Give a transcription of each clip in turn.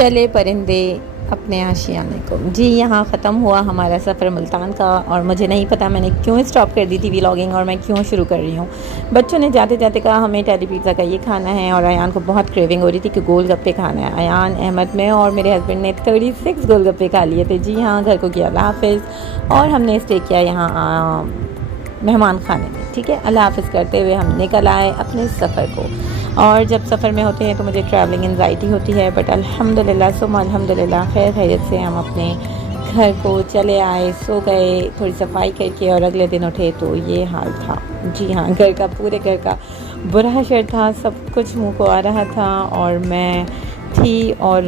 चले परिंदे अपने आशियाने को। जी, यहाँ ख़त्म हुआ हमारा सफ़र मुल्तान का, और मुझे नहीं पता मैंने क्यों स्टॉप कर दी थी व्लॉगिंग और मैं क्यों शुरू कर रही हूँ। बच्चों ने जाते जाते कहा हमें टेडी पिज़्ज़ा का ये खाना है, और अयान को बहुत क्रेविंग हो रही थी कि गोलगप्पे खाना है। अयान, अहमद, मैं और मेरे हस्बैंड ने 36 गोलगप्पे खा लिए थे। जी हाँ, घर को किया अल्लाह हाफ़िज़, और हमने स्टे किया यहाँ मेहमान खाने में। ठीक है, अल्लाह हाफ़िज़ करते हुए हम निकल आए अपने सफ़र को। और जब सफ़र में होते हैं तो मुझे ट्रैवलिंग एंजाइटी होती है, बट अल्हम्दुलिल्लाह सुम्मा अल्हम्दुलिल्लाह खैर खैरियत से हम अपने घर को चले आए, सो गए, थोड़ी सफाई करके, और अगले दिन उठे तो ये हाल था। जी हाँ, घर का, पूरे घर का बुरा हशर था, सब कुछ मुँह को आ रहा था, और मैं थी और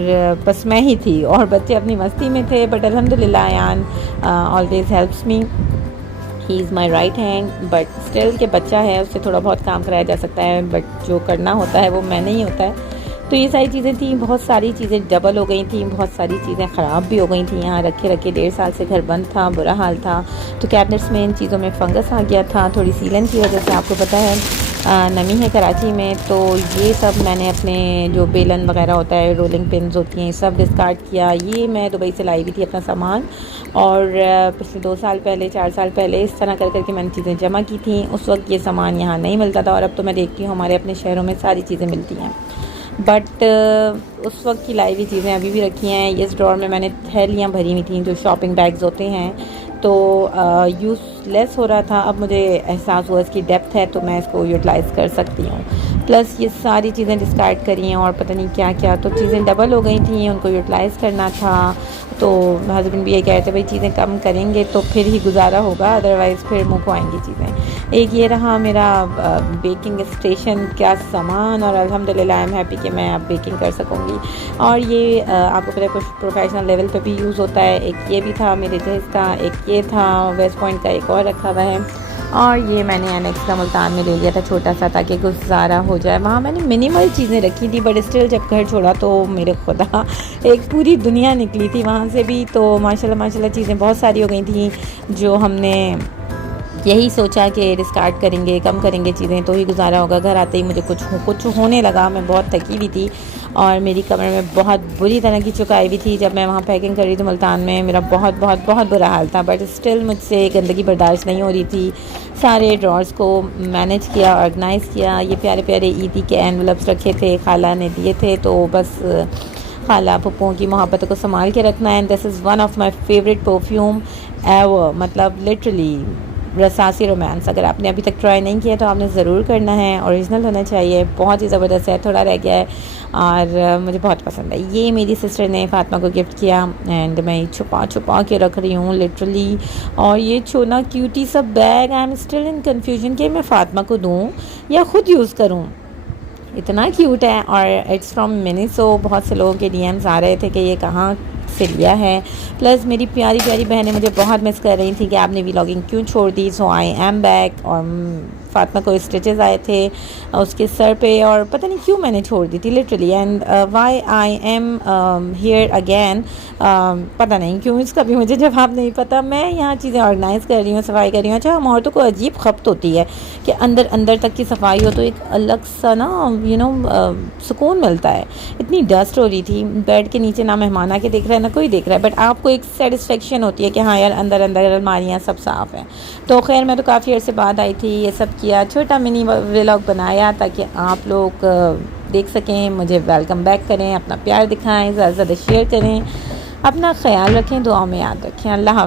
बस मैं ही थी, और बच्चे अपनी मस्ती में थे। बट अल्हम्दुलिल्लाह Ayaan always helps me, he is my right hand, but still के बच्चा है, उससे थोड़ा बहुत काम कराया जा सकता है, बट जो करना होता है वो मैं नहीं होता है। तो ये सारी चीज़ें थी, बहुत सारी चीज़ें डबल हो गई थी, बहुत सारी चीज़ें ख़राब भी हो गई थी। यहाँ रखे 1.5 साल से घर बंद था, बुरा हाल था, तो कैबिनेट्स में इन चीज़ों में फंगस आ गया था, थोड़ी सीलन की वजह से। आपको पता है नमी है कराची में, तो ये सब मैंने अपने जो बेलन वगैरह होता है, रोलिंग पिन्स होती हैं, सब डिस्कार्ड किया। ये मैं दुबई से लाई हुई थी अपना सामान, और पिछले 2 साल पहले, 4 साल पहले इस तरह कर करके मैंने चीज़ें जमा की थी। उस वक्त ये सामान यहाँ नहीं मिलता था, और अब तो मैं देखती हूँ हमारे अपने शहरों में सारी चीज़ें मिलती हैं। बट उस वक्त की लाई हुई चीज़ें अभी भी रखी हैं। इस ड्रॉर में मैंने थैलियाँ भरी हुई थी, जो शॉपिंग बैग्स होते हैं, तो यूज़लेस हो रहा था। अब मुझे एहसास हुआ इसकी डेप्थ है, तो मैं इसको यूटिलाइज़ कर सकती हूँ। प्लस ये सारी चीज़ें डिस्कार्ड करी हैं, और पता नहीं क्या क्या, तो चीज़ें डबल हो गई थी, उनको यूटिलाइज़ करना था। तो हस्बैंड भी ये कह रहे थे भाई चीज़ें कम करेंगे तो फिर ही गुजारा होगा, अदरवाइज़ फिर मुँह को आएंगी चीज़ें। एक ये रहा मेरा बेकिंग स्टेशन का सामान, और अल्हम्दुलिल्लाह आई एम हैप्पी कि मैं अब बेकिंग कर सकूँगी। और ये आपको पता है कुछ प्रोफेशनल लेवल पे भी यूज़ होता है। एक ये भी था मेरे जहेज़ का, एक ये था, वेस्ट पॉइंट का एक और रखा हुआ है, और ये मैंने एनेक्स का मुल्तान में ले लिया था छोटा सा, ताकि गुजारा हो जाए। वहाँ मैंने मिनिमल चीज़ें रखी थी, बट स्टिल जब घर छोड़ा तो मेरे खुदा एक पूरी दुनिया निकली थी वहाँ से भी। तो माशाल्लाह माशाल्लाह चीज़ें बहुत सारी हो गई थी, जो हमने यही सोचा कि डिस्कार्ड करेंगे, कम करेंगे चीज़ें तो ही गुजारा होगा। घर आते ही मुझे कुछ होने लगा, मैं बहुत थकी हुई थी, और मेरी कमर में बहुत बुरी तरह की चुकाई हुई थी। जब मैं वहाँ पैकिंग कर रही थी मुल्तान में, मेरा बहुत बहुत बहुत बुरा हाल था, बट स्टिल मुझसे गंदगी बर्दाश्त नहीं हो रही थी। सारे ड्रॉर्स को मैनेज किया, ऑर्गेनाइज़ किया। ये प्यारे प्यारे ईदी के एनवलप्स रखे थे, खाला ने दिए थे, तो बस खाला पप्पुओं की मोहब्बतों को संभाल के रखना है। And this is one of my favourite perfume ever, मतलब लिटरली रसासी रोमांस। अगर आपने अभी तक ट्राई नहीं किया तो आपने ज़रूर करना है, ओरिजिनल होना चाहिए, बहुत ही ज़बरदस्त है, थोड़ा रह गया है, और मुझे बहुत पसंद है। ये मेरी सिस्टर ने फ़ातिमा को गिफ्ट किया, एंड मैं छुपा छुपा के रख रही हूँ लिटरली। और ये छोना क्यूटी सा bag, I am still in confusion कि मैं फ़ातिमा को दूँ या ख़ुद यूज़ करूँ। इतना क्यूट है, और इट्स फ्रॉम मिनीसो। बहुत से लोगों के डीएम्स आ रहे थे कि ये कहाँ से लिया है। प्लस मेरी प्यारी प्यारी बहनें मुझे बहुत मिस कर रही थी कि आपने व्लॉगिंग क्यों छोड़ दी। सो आई एम बैक, और फ़ातिमा को स्टिचेस आए थे उसके सर पे, और पता नहीं क्यों मैंने छोड़ दी थी literally. And why I am here again, पता नहीं क्यों, इसका भी मुझे जवाब नहीं पता। मैं यहाँ चीज़ें ऑर्गेनाइज़ कर रही हूँ, सफाई कर रही हूँ। अच्छा, हम औरतों को अजीब खपत होती है कि अंदर अंदर तक की सफाई हो तो एक अलग सा ना सुकून मिलता है। इतनी डस्ट हो रही थी, बेड के नीचे ना मेहमान आके देख रहा है ना कोई देख रहा है, बट आपको एक सेटिस्फेक्शन होती है कि हाँ यार अंदर अंदर अलमारियाँ सब साफ़ हैं। तो खैर मैं तो काफ़ी अर्से बाद आई थी, ये सब किया, छोटा मिनी व्लॉग बनाया ताकि आप लोग देख सकें, मुझे वेलकम बैक करें, अपना प्यार दिखाएं, ज़्यादा से ज़्यादा शेयर करें, अपना ख्याल रखें, दुआ में याद रखें। अल्लाह।